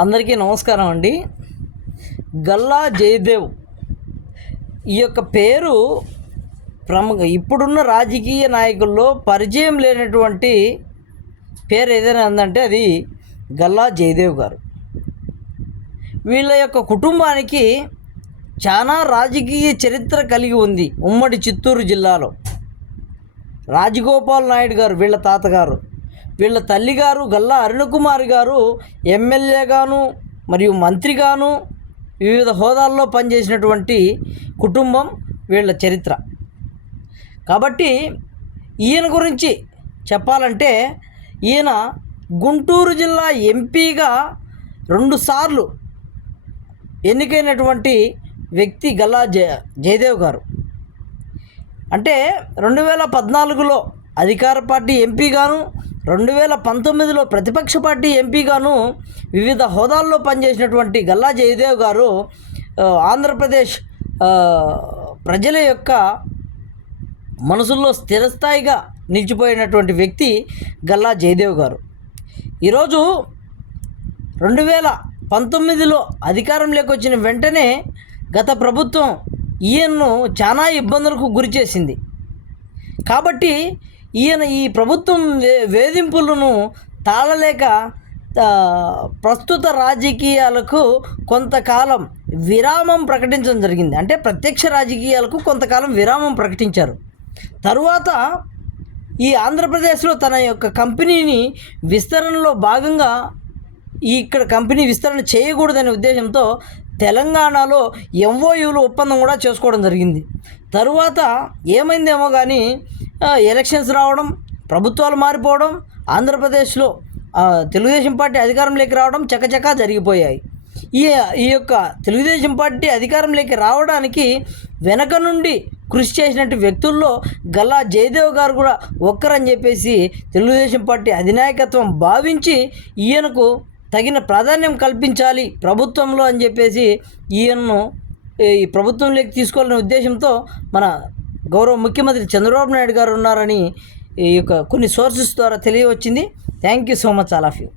అందరికీ నమస్కారం అండి. గల్లా జయదేవ్ ఈ యొక్క పేరు ఇప్పుడున్న రాజకీయ నాయకుల్లో పరిచయం లేనటువంటి పేరు ఏదైనా ఉందంటే అది గల్లా జయదేవ్ గారు. వీళ్ళ యొక్క కుటుంబానికి చాలా రాజకీయ చరిత్ర కలిగి ఉంది. ఉమ్మడి చిత్తూరు జిల్లాలో రాజగోపాల్ నాయుడు గారు వీళ్ళ తాతగారు, వీళ్ళ తల్లిగారు గల్లా అరుణకుమారి గారు ఎమ్మెల్యేగాను మరియు మంత్రిగాను వివిధ హోదాల్లో పనిచేసినటువంటి కుటుంబం వీళ్ళ చరిత్ర. కాబట్టి ఈయన గురించి చెప్పాలంటే ఈయన గుంటూరు జిల్లా ఎంపీగా 2 సార్లు ఎన్నికైనటువంటి వ్యక్తి గల్లా జయదేవ్ గారు. అంటే 2014లో అధికార పార్టీ ఎంపీగాను, 2019లో ప్రతిపక్ష పార్టీ ఎంపీగాను వివిధ హోదాల్లో పనిచేసినటువంటి గల్లా జయదేవ్ గారు ఆంధ్రప్రదేశ్ ప్రజల యొక్క మనసుల్లో స్థిరస్థాయిగా నిలిచిపోయినటువంటి వ్యక్తి గల్లా జయదేవ్ గారు. ఈరోజు 2019లో అధికారంలోకి వచ్చిన వెంటనే గత ప్రభుత్వం ఈయన్ను చాలా ఇబ్బందులకు గురి చేసింది. కాబట్టి ఈయన ఈ ప్రభుత్వం వేధింపులను తాళలేక ప్రస్తుత రాజకీయాలకు కొంతకాలం విరామం ప్రకటించడం జరిగింది. అంటే ప్రత్యక్ష రాజకీయాలకు కొంతకాలం విరామం ప్రకటించారు. తరువాత ఈ ఆంధ్రప్రదేశ్లో తన యొక్క కంపెనీని విస్తరణలో భాగంగా ఇక్కడ కంపెనీ విస్తరణ చేయకూడదనే ఉద్దేశంతో తెలంగాణలో ఎంఓయూలు ఒప్పందం కూడా చేసుకోవడం జరిగింది. తరువాత ఏమైందేమో కానీ ఎలక్షన్స్ రావడం, ప్రభుత్వాలు మారిపోవడం, ఆంధ్రప్రదేశ్లో తెలుగుదేశం పార్టీ అధికారంలోకి రావడం చకచకా జరిగిపోయాయి. ఈ యొక్క తెలుగుదేశం పార్టీ అధికారంలోకి రావడానికి వెనక నుండి కృషి చేసినట్టు వ్యక్తుల్లో గల్లా జయదేవ్ గారు కూడా ఒక్కరని చెప్పేసి తెలుగుదేశం పార్టీ అధినాయకత్వం భావించి ఈయనకు తగిన ప్రాధాన్యం కల్పించాలి ప్రభుత్వంలో అని చెప్పేసి ఈయన్ను ఈ ప్రభుత్వంలోకి తీసుకోవాలనే ఉద్దేశంతో మన గౌరవ ముఖ్యమంత్రి చంద్రబాబు నాయుడు గారు ఉన్నారని ఈ యొక్క కొన్ని సోర్సెస్ ద్వారా తెలియవచ్చింది. Thank you so much all of you.